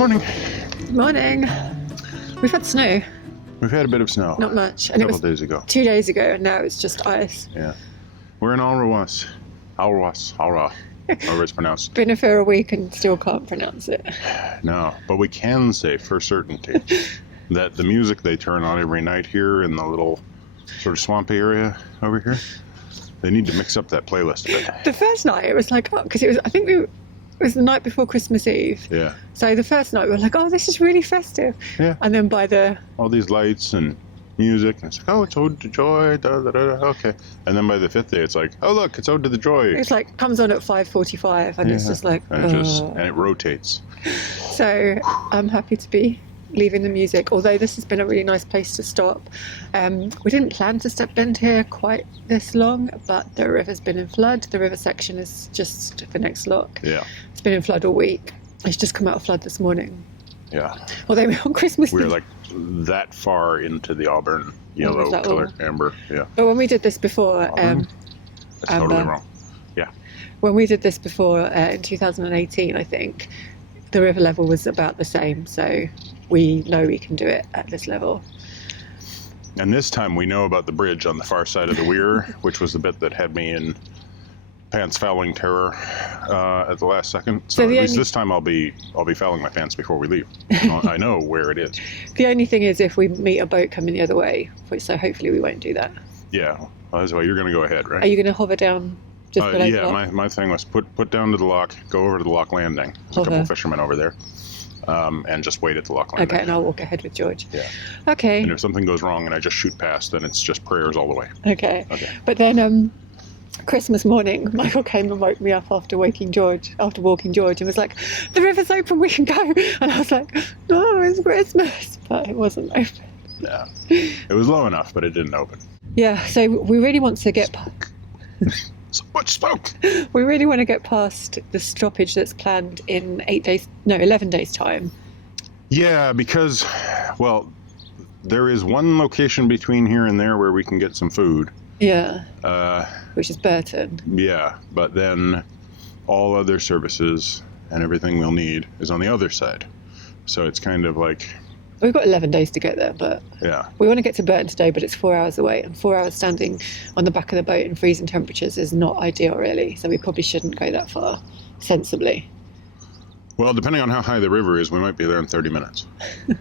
Morning. Morning. We've had snow. We've had a bit of snow. Not much. And a couple days ago. 2 days ago, and now it's just ice. Yeah. We're in Alrewas. However it's pronounced. Been here for a week and still can't pronounce it. No, but we can say for certainty that the music they turn on every night here in the little sort of swampy area over here, they need to mix up that playlist a bit. The first night it was like, because it was the night before Christmas Eve. Yeah. So the first night we were like, oh, this is really festive. Yeah. And then by the... all these lights and music, and it's like, oh, it's Ode to Joy, okay. And then by the fifth day, it's like, oh, look, it's Ode to the Joy. It's like, comes on at 5:45, and it's just like... And it rotates. So I'm happy to be leaving the music, although this has been a really nice place to stop. We didn't plan to spend here quite this long, but the river's been in flood. The river section is just the next lock. Yeah. It's been in flood all week. It's just come out of flood this morning. Yeah. Although on Christmas we're like that far into the Auburn yellow color, amber. Yeah. But when we did this before, that's totally wrong. Yeah. When we did this before in 2018, I think the river level was about the same. So we know we can do it at this level. And this time we know about the bridge on the far side of the weir, which was the bit that had me in pants fouling terror at the last second. So at least this time I'll be fouling my pants before we leave. I know where it is. The only thing is if we meet a boat coming the other way, so hopefully we won't do that. Yeah, well, that's why you're going to go ahead, right? Are you going to hover down just below the lock? My thing was put down to the lock, go over to the lock landing. There's a couple of fishermen over there. And just wait at the lock landing. Okay, and I'll walk ahead with George. Yeah. Okay. And if something goes wrong and I just shoot past, then it's just prayers all the way. Okay. But then Christmas morning, Michael came and woke me up after walking George, and was like, the river's open, we can go. And I was like, no, it's Christmas. But it wasn't open. Yeah. It was low enough, but it didn't open. Yeah, so we really want to get... So much smoke! We really want to get past the stoppage that's planned in 11 days time. Yeah, because, well, there is one location between here and there where we can get some food. Yeah. Which is Burton. Yeah, but then all other services and everything we'll need is on the other side. So it's kind of like... We've got 11 days to get there, but yeah, we want to get to Burton today, but it's 4 hours away, and 4 hours standing on the back of the boat in freezing temperatures is not ideal, really. So we probably shouldn't go that far, sensibly. Well, depending on how high the river is, we might be there in 30 minutes. All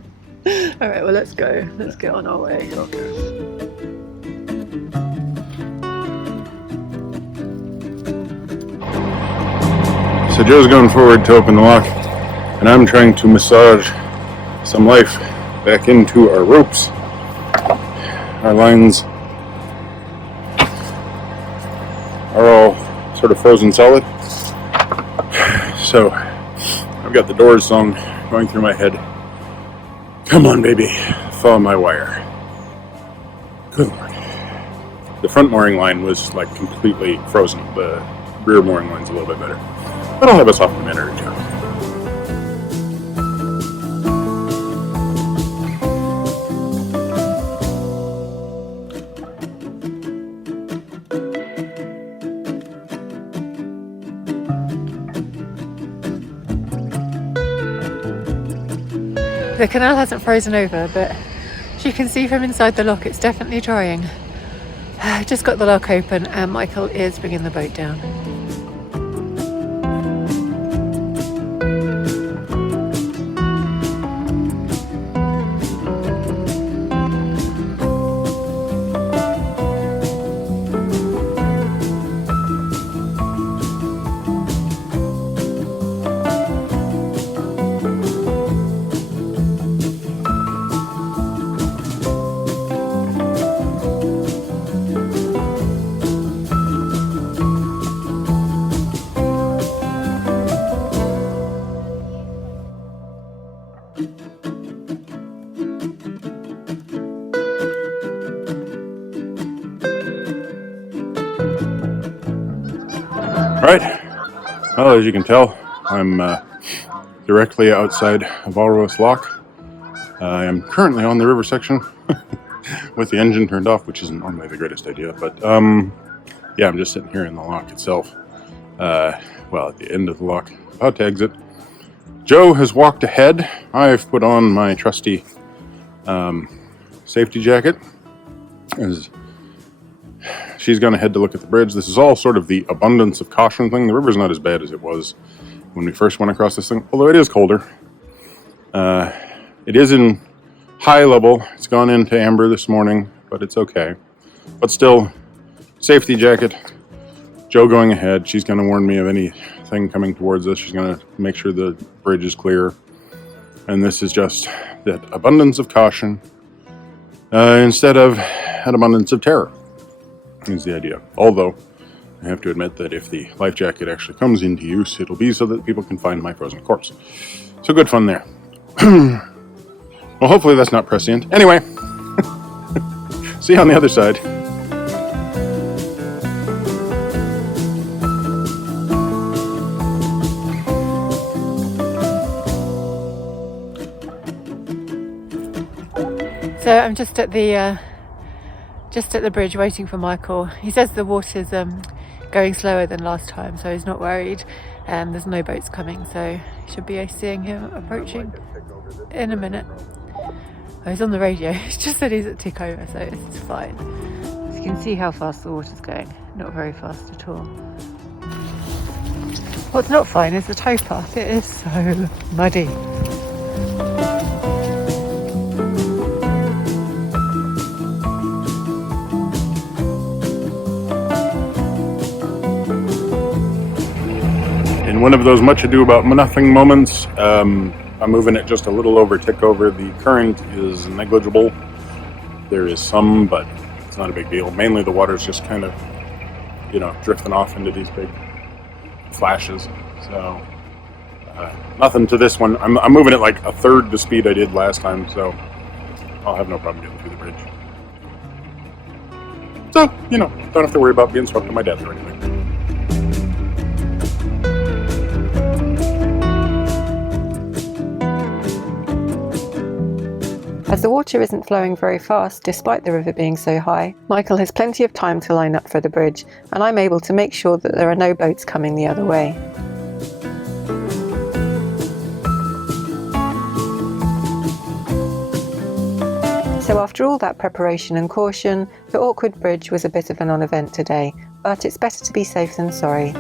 right, well, let's go. Let's get on our way. Okay. So Joe's going forward to open the lock, and I'm trying to massage some life back into our ropes. Our lines are all sort of frozen solid. So I've got the Doors song going through my head. Come on, baby, follow my wire. Good Lord. The front mooring line was like completely frozen. The rear mooring line's a little bit better. But I'll have us off in a minute or two. The canal hasn't frozen over, but as you can see from inside the lock, it's definitely drying. I just got the lock open and Michael is bringing the boat down. Right, well, as you can tell, I'm directly outside of Alrewas Lock. I am currently on the river section with the engine turned off, which isn't normally the greatest idea, but yeah, I'm just sitting here in the lock itself. Well, at the end of the lock, about to exit. Joe has walked ahead. I've put on my trusty safety jacket as she's gone ahead to look at the bridge. This is all sort of the abundance of caution thing. The river's not as bad as it was when we first went across this thing, although it is colder. It is in high level. It's gone into amber this morning, but it's okay. But still, safety jacket. Joe going ahead. She's going to warn me of anything coming towards us. She's going to make sure the bridge is clear. And this is just that abundance of caution instead of an abundance of terror is the idea. Although, I have to admit that if the life jacket actually comes into use, it'll be so that people can find my frozen corpse. So good fun there. Well, hopefully that's not prescient. Anyway, see you on the other side. So I'm just at the bridge waiting for Michael. He says the water's going slower than last time, so he's not worried. There's no boats coming, so should be seeing him approaching in a minute. Oh, he's on the radio. He's just said he's at tick over, so it's fine. So you can see how fast the water's going. Not very fast at all. What's not fine is the towpath. It is so muddy. In one of those much ado about nothing moments, I'm moving it just a little over tick over. The current is negligible. There is some, but it's not a big deal. Mainly the water's just kind of, drifting off into these big flashes. So nothing to this one. I'm moving it like a third the speed I did last time, so I'll have no problem getting through the bridge. So, don't have to worry about being swept to my death or anything. As the water isn't flowing very fast, despite the river being so high, Michael has plenty of time to line up for the bridge, and I'm able to make sure that there are no boats coming the other way. So after all that preparation and caution, the awkward bridge was a bit of a non-event today, but it's better to be safe than sorry.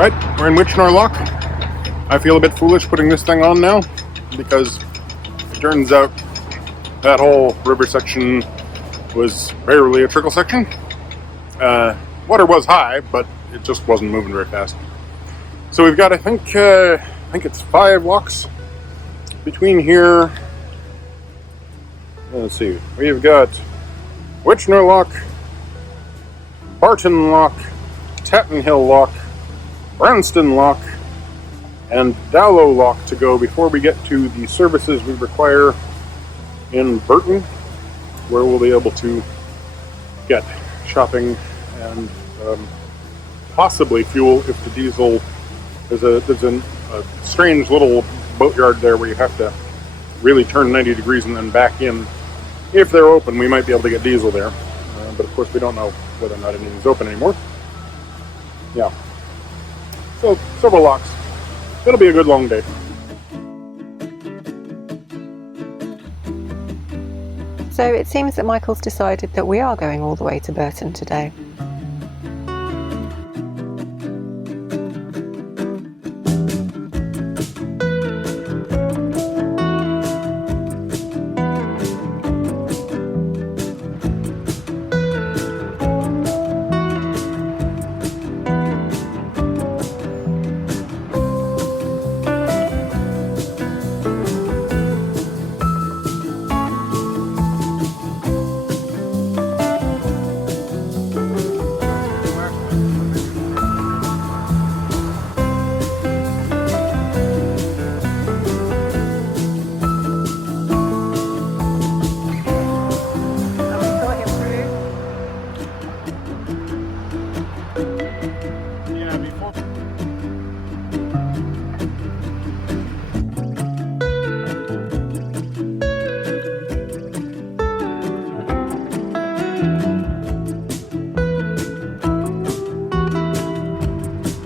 Right, we're in Witchnor Lock. I feel a bit foolish putting this thing on now because it turns out that whole river section was rarely a trickle section. Water was high, but it just wasn't moving very fast. So we've got, I think it's 5 locks between here. Let's see, we've got Witchnor Lock, Burton Lock, Tatton Hill Lock, Branston Lock, and Dowlow lock to go before we get to the services we require in Burton, where we'll be able to get shopping and possibly fuel if the diesel. There's a strange little boatyard there where you have to really turn 90 degrees and then back in. If they're open, we might be able to get diesel there, but of course we don't know whether or not anything's open anymore. Yeah, so several locks. It'll be a good long day. So it seems that Michael's decided that we are going all the way to Burton today.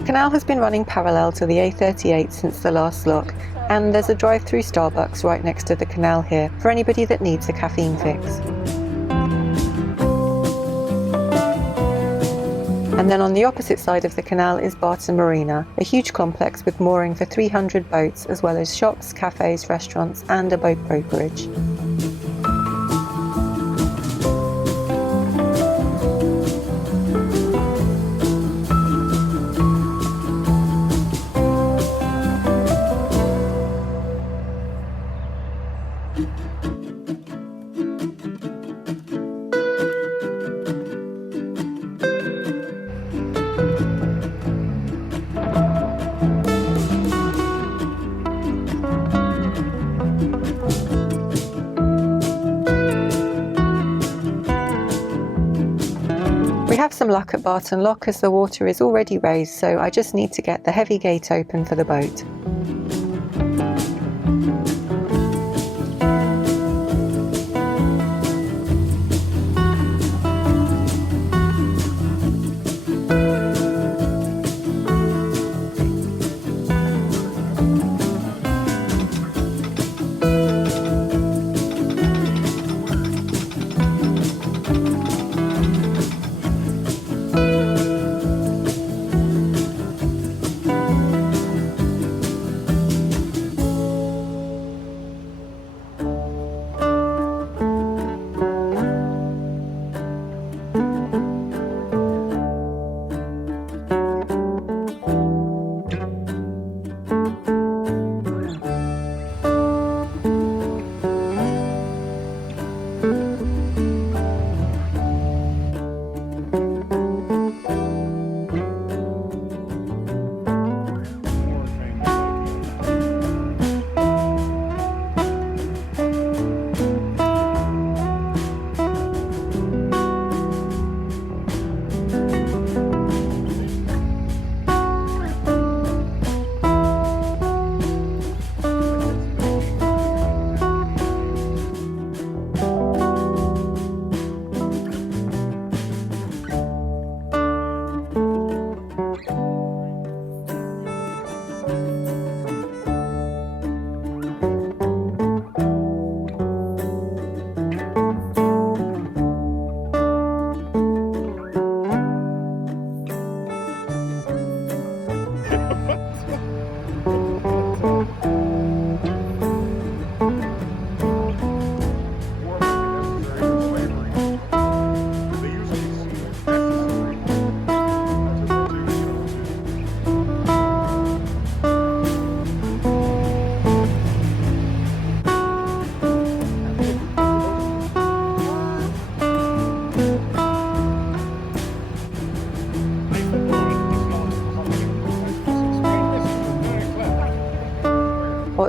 Canal has been running parallel to the A38 since the last lock, and there's a drive-through Starbucks right next to the canal here for anybody that needs a caffeine fix. And then on the opposite side of the canal is Burton Marina, a huge complex with mooring for 300 boats, as well as shops, cafes, restaurants and a boat brokerage. We have some luck at Burton Lock as the water is already raised, so I just need to get the heavy gate open for the boat.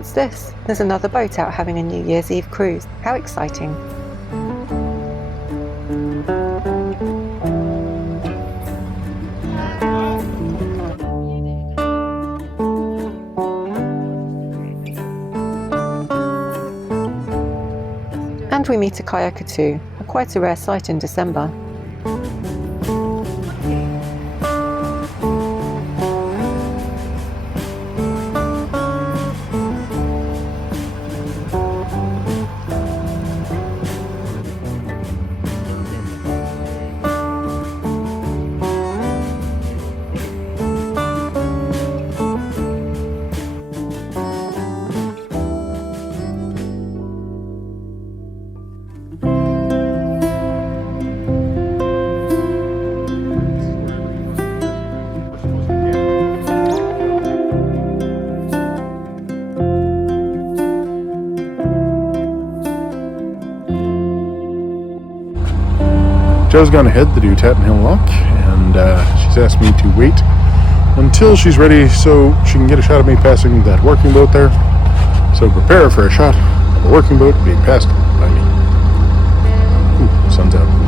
What's this? There's another boat out having a New Year's Eve cruise. How exciting. And we meet a kayaker too, quite a rare sight in December. Joe's gone ahead to do Tatton Hill Lock, and she's asked me to wait until she's ready so she can get a shot of me passing that working boat there. So prepare for a shot of a working boat being passed by me. Ooh, sun's out.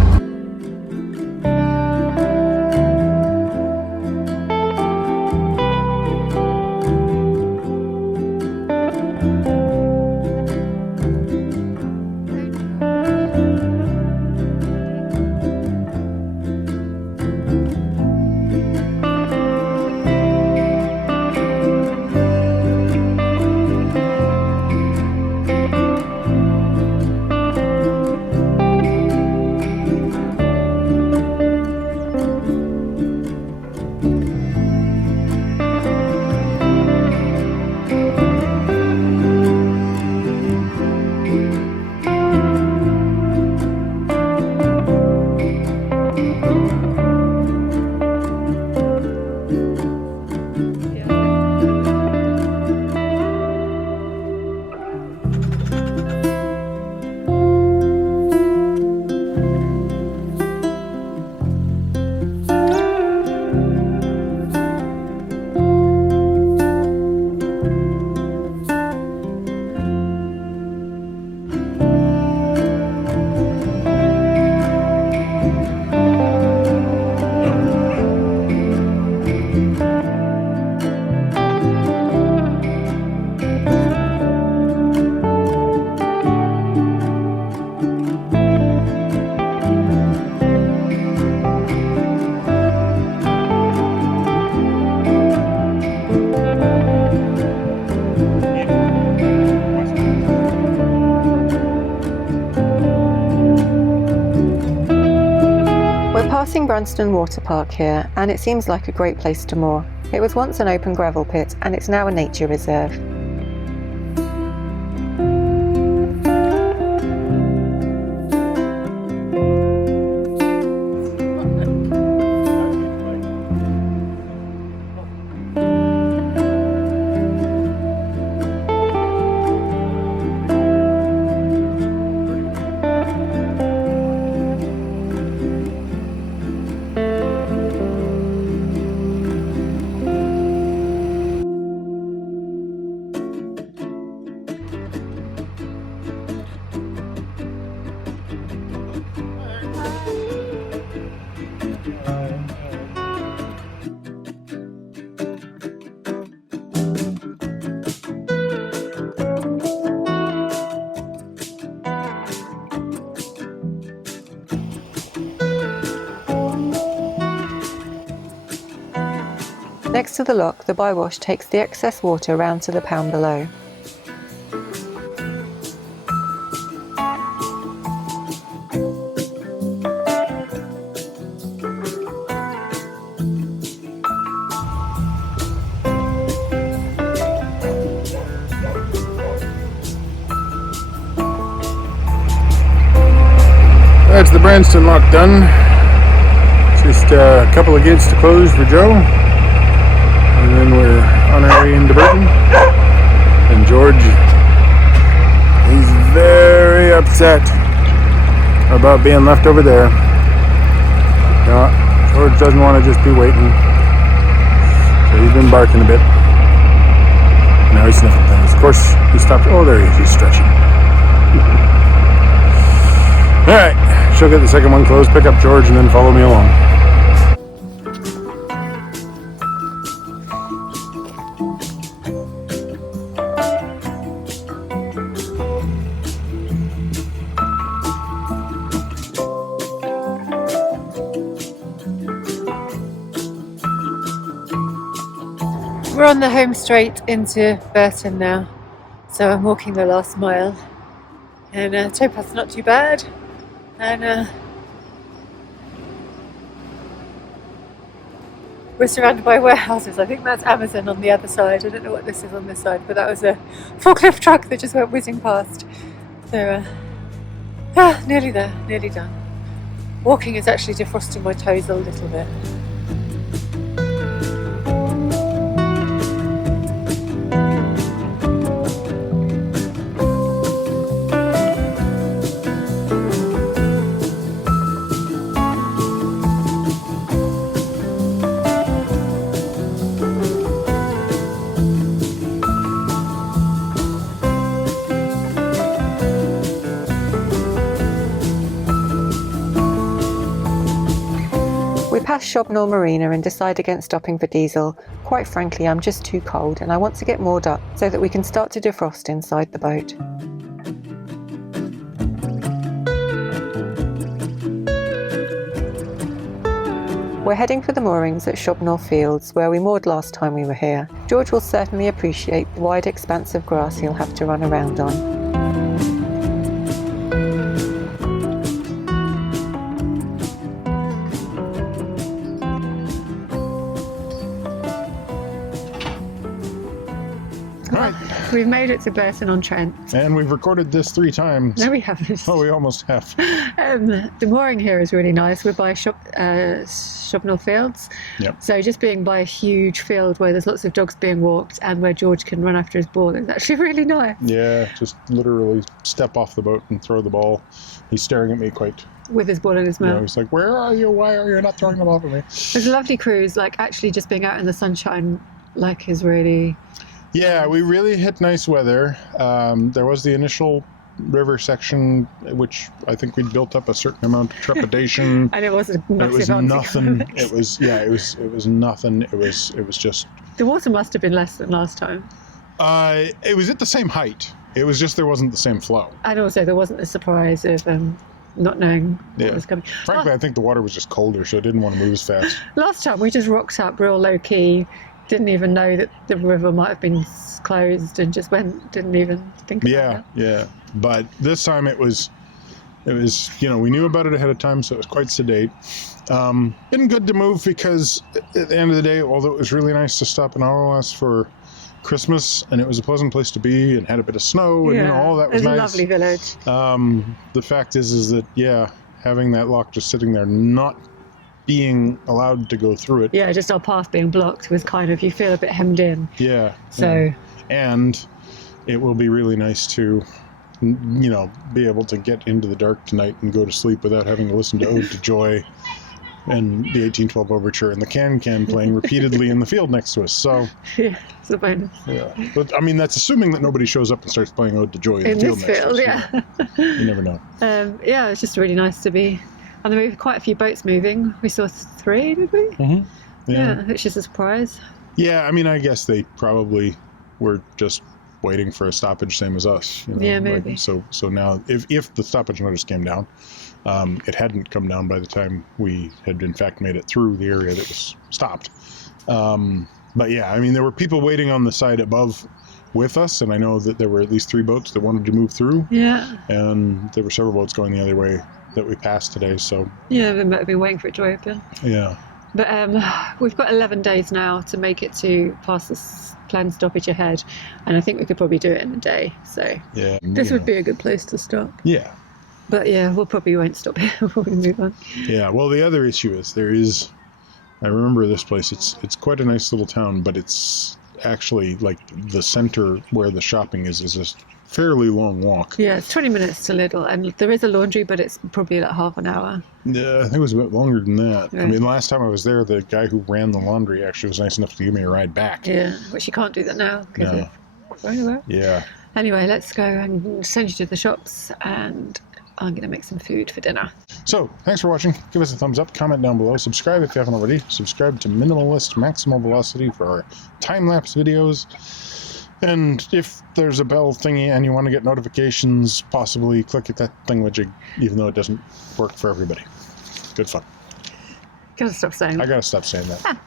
Branston Water Park here, and it seems like a great place to moor. It was once an open gravel pit and it's now a nature reserve. Next to the lock, the bywash takes the excess water round to the pound below. That's the Branston lock done. Just a couple of gates to close for Joe. And then we're on our way into Burton. And George, he's very upset about being left over there. You know, George doesn't want to just be waiting. So he's been barking a bit. Now he's sniffing things. Of course, he stopped. Oh, there he is. He's stretching. All right, she'll get the second one closed, pick up George, and then follow me along. We're on the home straight into Burton now, so I'm walking the last mile, and towpath's not too bad, and we're surrounded by warehouses. I think that's Amazon on the other side. I don't know what this is on this side, but that was a forklift truck that just went whizzing past. So nearly there, nearly done. Walking is actually defrosting my toes a little bit. We pass Shobnall Marina and decide against stopping for diesel. Quite frankly, I'm just too cold and I want to get moored up so that we can start to defrost inside the boat. We're heading for the moorings at Shobnall Fields, where we moored last time we were here. George will certainly appreciate the wide expanse of grass he'll have to run around on. We've made it to Burton-on-Trent. And we've recorded this 3 times. No, we haven't. Oh, we almost have. The mooring here is really nice. We're by Shobnall Fields. Yep. So just being by a huge field where there's lots of dogs being walked and where George can run after his ball is actually really nice. Yeah, just literally step off the boat and throw the ball. He's staring at me quite... With his ball in his mouth. He's like, where are you? Why are you not throwing the ball at me? It's a lovely cruise. Like, actually just being out in the sunshine, like, is really... Yeah, we really hit nice weather. There was the initial river section, which I think we'd built up a certain amount of trepidation. And it was a massive It was nothing. It was nothing. It was just... The water must have been less than last time. It was at the same height. It was just there wasn't the same flow. And also there wasn't the surprise of not knowing what was coming. Frankly, I think the water was just colder, so I didn't want to move as fast. Last time we just rocked up real low key. Didn't even know that the river might have been closed and just didn't even think about it. Yeah. But this time it was, we knew about it ahead of time, so it was quite sedate. Been good to move because at the end of the day, although it was really nice to stop in Alrewas for Christmas and it was a pleasant place to be and had a bit of snow and all that was nice. It was a lovely village. The fact is that, having that lock just sitting there, not being allowed to go through it. Yeah, just our path being blocked was kind of, you feel a bit hemmed in. Yeah. So. And it will be really nice to, be able to get into the dark tonight and go to sleep without having to listen to Ode to Joy and the 1812 Overture and the Can playing repeatedly in the field next to us. So. Yeah, it's a bonus. Yeah. But, I mean, that's assuming that nobody shows up and starts playing Ode to Joy in the field next to us. Yeah. You never know. It's just really nice to be. And there were quite a few boats moving. We saw 3, did we? Mm-hmm. Yeah, which is a surprise. Yeah, I mean, I guess they probably were just waiting for a stoppage, same as us. Yeah, maybe. So now, if the stoppage notice came down, it hadn't come down by the time we had in fact made it through the area that was stopped. But yeah, I mean, there were people waiting on the side above with us, and I know that there were at least 3 boats that wanted to move through. Yeah. And there were several boats going the other way that we passed today, so... Yeah, we might have been waiting for it to open. Yeah. But we've got 11 days now to make it to past this planned stoppage ahead, and I think we could probably do it in a day, so... Yeah. This would be a good place to stop. Yeah. But yeah, we'll probably won't stop here before we move on. Yeah, well, the other issue is I remember this place, it's quite a nice little town, but it's actually, like, the center where the shopping is a fairly long walk. Yeah, it's 20 minutes to Lidl, and there is a laundry, but it's probably like half an hour. Yeah, I think it was a bit longer than that. Yeah. I mean, last time I was there, the guy who ran the laundry actually was nice enough to give me a ride back. Yeah, which you can't do that now because of very well. Yeah. Anyway, let's go and send you to the shops, and I'm going to make some food for dinner. So, thanks for watching. Give us a thumbs up, comment down below, subscribe if you haven't already. Subscribe to Minimalist Maximal Velocity for our time-lapse videos. And if there's a bell thingy and you want to get notifications, possibly click at that thingamajig, even though it doesn't work for everybody. Good fun. Gotta stop saying I that. gotta stop saying that.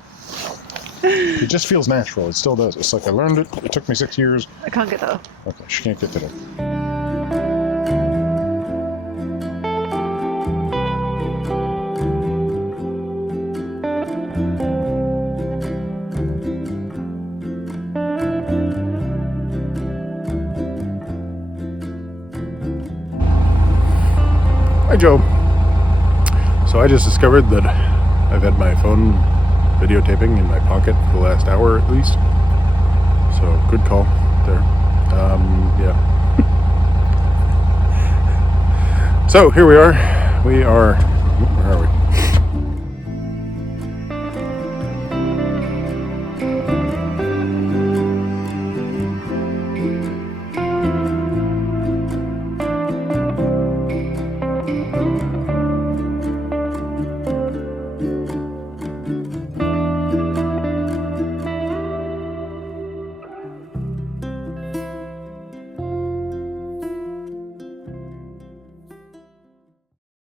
It just feels natural. It still does. It's like I learned it. It took me 6 years. I can't get that off. Okay, she can't get to that. Hi, Joe. So I just discovered that I've had my phone videotaping in my pocket for the last hour at least. So good call there. Yeah. So here we are. Where are we?